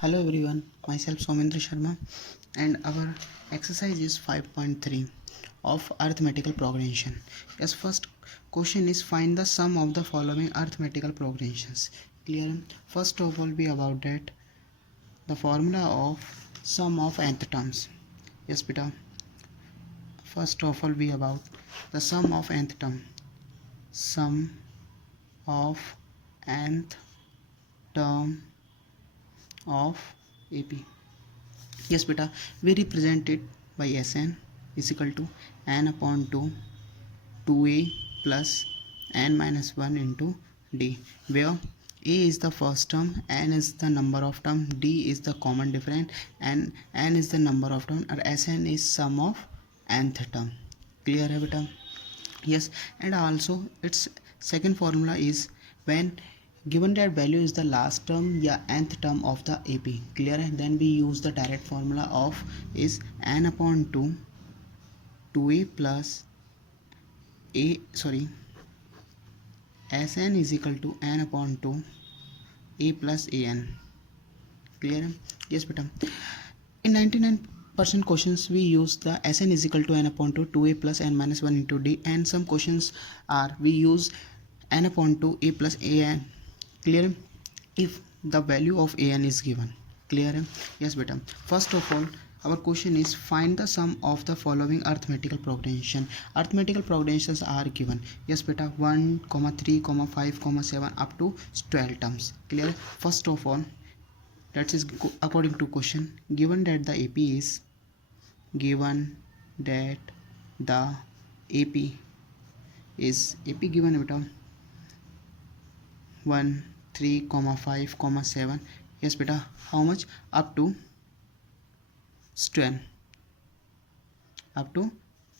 Hello everyone, myself Somendra Sharma and our exercise is 5.3 of arithmetical progression. Yes, first question is find the sum of the following arithmetical progressions. Clear? First of all be about that the formula of sum of nth terms. Yes beta. First of all be about the sum of nth term. Sum of nth term of AP. Yes beta, we represent it by Sn is equal to n upon 2 2a plus n minus 1 into d, where a is the first term, n is the number of term, d is the common difference, and n is the number of term, or Sn is sum of nth term. Clear है बेटा? Yes, and also its second formula is when given that value is the last term या nth term of the AP. Clear है? Then we use the direct formula of is n upon 2 2a plus Sn is equal to n upon 2 a plus an. Clear है? Yes beta. In 99% questions we use the Sn is equal to n upon 2 2a plus n minus 1 into d, and some questions are we use n upon 2 a plus an. Clear? If the value of an is given. Clear? Yes beta. First of all our question is find the sum of the following arithmetical progression. Arithmetical progressions are given. Yes beta, 1 3 5 7 up to 12 terms. Clear? First of all, that is according to question, given that the AP is given that the AP is AP given beta 1 3 5 7. Yes beta, how much? Up to 12, up to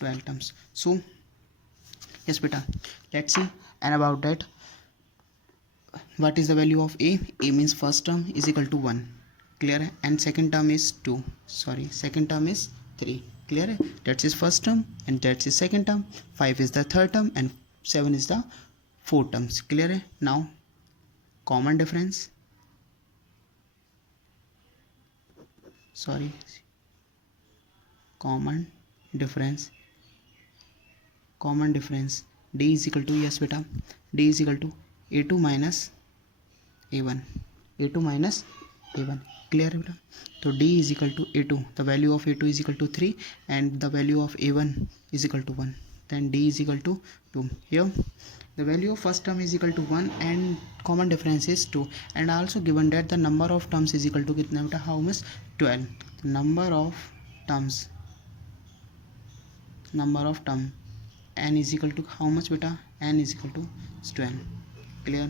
12 terms. So yes beta, let's see and about that what is the value of a means first term is equal to 1. Clear? And second term is 2, second term is 3. Clear? That's his first term and that's his second term. 5 is the third term and 7 is the fourth terms. Clear? Now common difference, common difference d is equal to, yes beta, d is equal to a2 minus a1, a2 minus a1. Clear beta? So d is equal to a2, the value of a2 is equal to 3 and the value of a1 is equal to 1, then d is equal to 2. Here the value of first term is equal to 1 and common difference is 2, and also given that the number of terms is equal to kitna beta, how much? 12. Number of term n is equal to how much beta? N is equal to 12. Clear?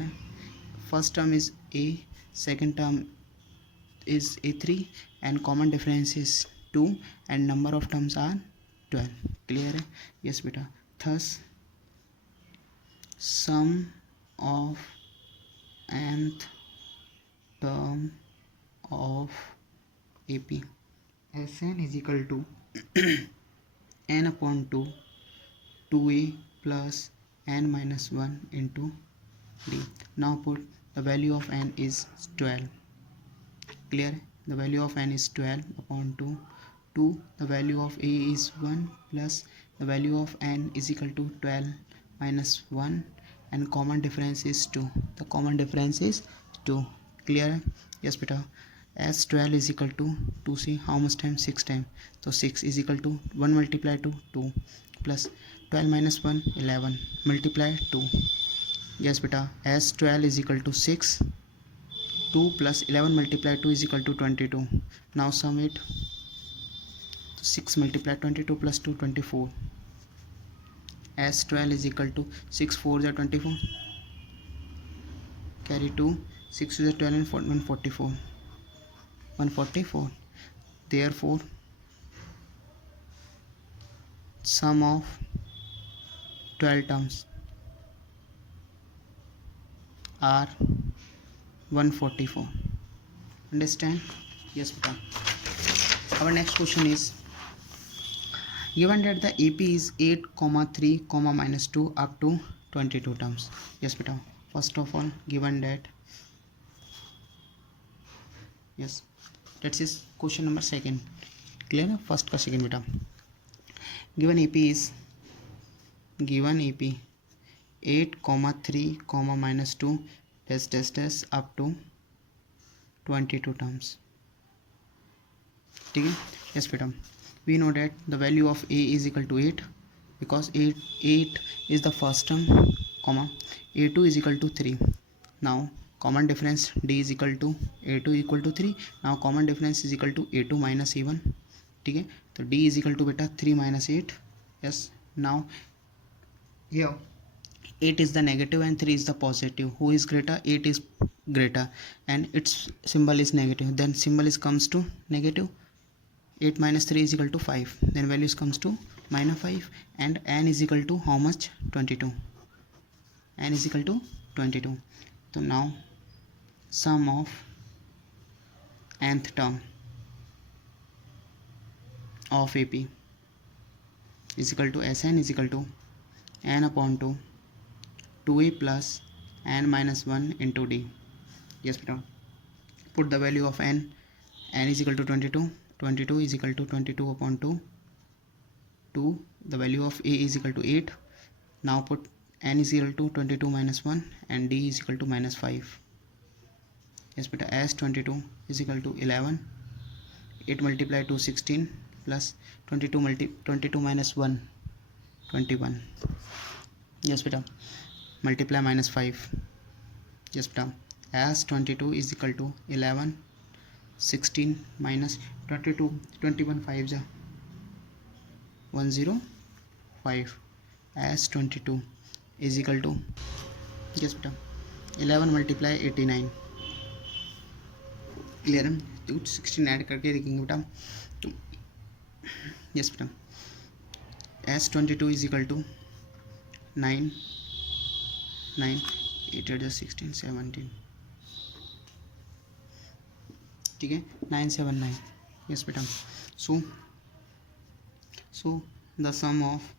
First term is a, second term is a3 and common difference is 2 and number of terms are 12. Clear? Yes beta. Thus sum of nth term of AP Sn is equal to n upon 2 2a plus n minus 1 into d. Now put the value of n is 12. Clear? The value of n is 12 upon 2. The value of a is 1 plus the value of n is equal to 12 minus 1 and common difference is 2. The common difference is 2. Clear? Yes beta. As 12 is equal to 2c, how much times? 6 times. So 6 is equal to 1 multiply to 2 plus 12 minus 1 11 multiply 2. Yes beta, as 12 is equal to 6, 2 plus 11 multiply 2 is equal to 22. Now sum it. 6 multiply 22 plus 2 24. As 12 is equal to 6 4 is 24. Carry 2, 6 is 12 and 144. 144. Therefore sum of 12 terms are 144. Understand? Yes beta. Our next question is given that the AP is 8 3 minus 2 up to 22 terms. Yes beta. First of all, given that yes, that is question number second. Clear है? First का second बेटा. given ap is given ap 8 3 minus 2 dash up to 22 terms. ठीक है. yes बेटा, we know that the value of a is equal to 8 because 8 is the first term, comma a2 is equal to 3. now common difference d is equal to a2 equal to 3. now common difference is equal to a2 minus a1. ठीक है. तो d is equal to बेटा 3 minus 8. yes. now here 8 is the negative and 3 is the positive. who is greater? 8 is greater and its symbol is negative, then symbol is comes to negative. 8 minus 3 is equal to 5, then values comes to minus 5 and n is equal to how much? 22. n is equal to 22. so now sum of nth term of AP is equal to Sn is equal to n upon 2 2a plus n minus 1 into d. yes beta, put the value of n is equal to 22. 22 is equal to 22 upon 2. The value of a is equal to 8. now put n is equal to 22 minus 1 and d is equal to minus 5. yes beta, as 22 is equal to 11. 8 multiplied to 16 plus 22 minus 1 21. yes beta, multiply minus 5. yes beta, as 22 is equal to 11 16 minus 22 21 5 ja 105 as 22 is equal to yes beta 11 multiply 89. Clear है. तो 16 add करके देखेंगे बेटा. तो yes बेटा, S 22 is equal to 9 8 16 17. ठीक है. 979. Yes बेटा. So the sum of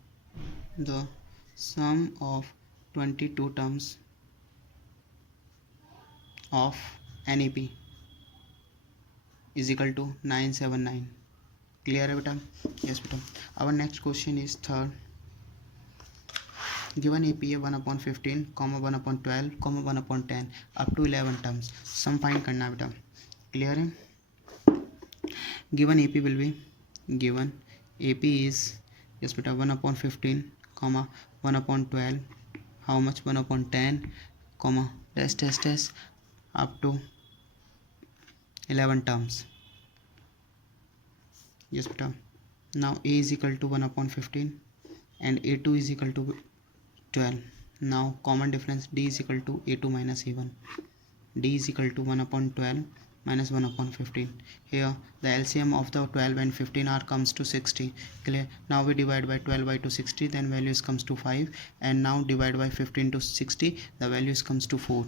22 terms of NAP is equal to 979. clear है बेटा. yes बेटा. our next question is third. given APA 1 upon 15 comma 1 upon 12 comma 1 upon 10 up to 11 terms, sum find करना बेटा. clear है. given AP will be given AP is yes बेटा 1 upon 15 comma 1 upon 12 how much 1 upon 10 comma dash up to 11 terms. yes beta. now a is equal to 1 upon 15 and a2 is equal to 12. now common difference d is equal to a2 minus a1. d is equal to 1 upon 12 minus 1 upon 15. here the LCM of the 12 and 15 are comes to 60. clear. now we divide by 12 by 260, then values comes to 5, and now divide by 15 to 60, the values comes to 4.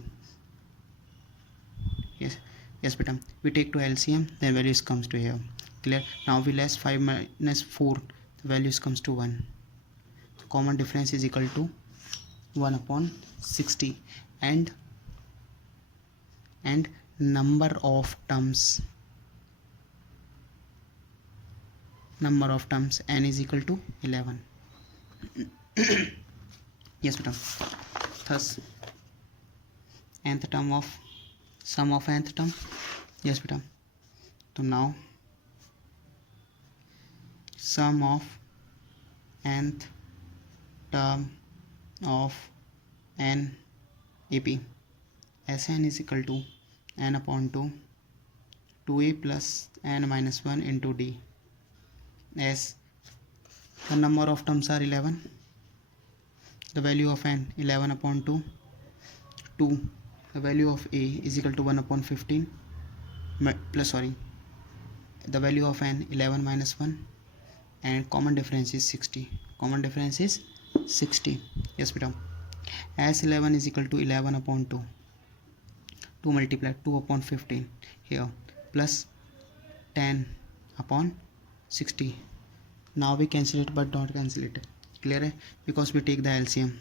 yes beta, we take to LCM, then values comes to here. clear. now we less 5 minus 4, the values comes to 1. so common difference is equal to 1 upon 60 and number of terms n is equal to 11. yes beta. thus nth term of sum of nth term. yes beta. so now sum of nth term of NAP Sn is equal to n upon 2 2a plus n minus 1 into d. as the number of terms are 11, the value of n 11 upon 2 the value of a is equal to 1 upon 15 plus the value of n 11 minus 1 and common difference is 60. common difference is 60. yes beta. as 11 is equal to 11 upon 2 multiply 2 upon 15 here plus 10 upon 60. now we cancel it but don't cancel it. clear है, because we take the LCM.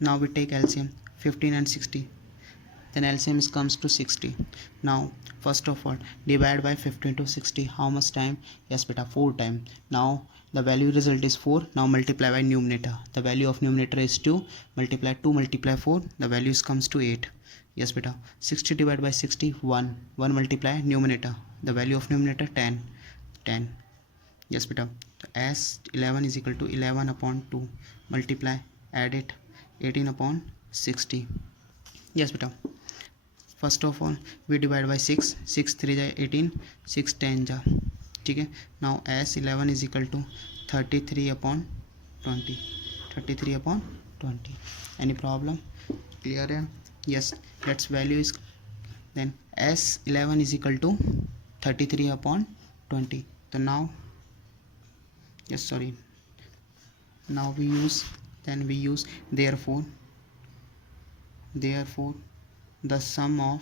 now we take LCM 15 and 60. then LCM comes to 60. Now first of all divide by 15 to 60. How much time? Yes beta, 4 time. Now the value result is 4. Now multiply by numerator. The value of numerator is 2. Multiply 2 multiply 4. The values comes to 8. Yes beta, 60 divided by 60, 1. 1 multiply numerator. The value of numerator 10. 10. Yes beta, so S11 is equal to 11 upon 2. Multiply, add it, 18 upon 60. Yes beta, first of all we divide by 6. 6 3 जा 18, 6 10 जा, ठीक है. Now S11 is equal to 33 upon 20. 33 upon 20. Any problem? Clear है? Yes, let's value is then S11 is equal to 33 upon 20. So now yes sorry, now we use therefore the sum of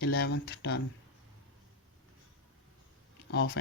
11th term of an